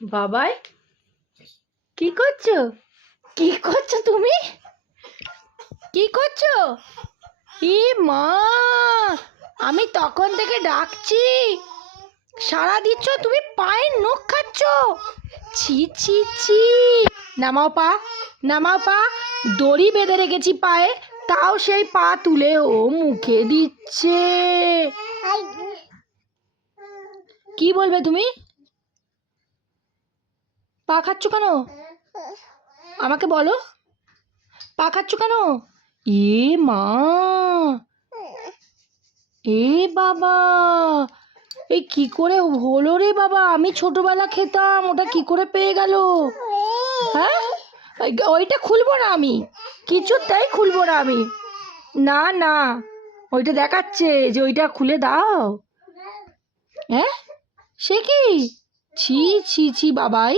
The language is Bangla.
বাবাই, কি করছো? কি করছো তুমি? কি করছো? ই মা, আমি তখন থেকে ডাকছি, সাড়া দিচ্ছ, তুমি পায়ের নখ খাচ্ছ। ছি ছি ছি, নামাও পা, নামাও পা। দড়ি বেঁধে রেখেছি পায়ে, তাও সেই পা তুলে ও মুখে দিচ্ছে। কি বলবে তুমি? পা খাচ্ছ কেন? আমাকে বলো, পা খাচ্ছ কেন? এ মা, এ বাবা, এই কি করে হলো রে বাবা? আমি ছোটবেলা খেতাম, ওটা কি করে পেয়ে গেল? হ্যাঁ, ওইটা খুলবো না আমি, কিছুতেই খুলবো না আমি। না না, ওইটা দেখাচ্ছে যে ওইটা খুলে দাও। হ্যাঁ, সে কি? ছি ছি ছি বাবাই।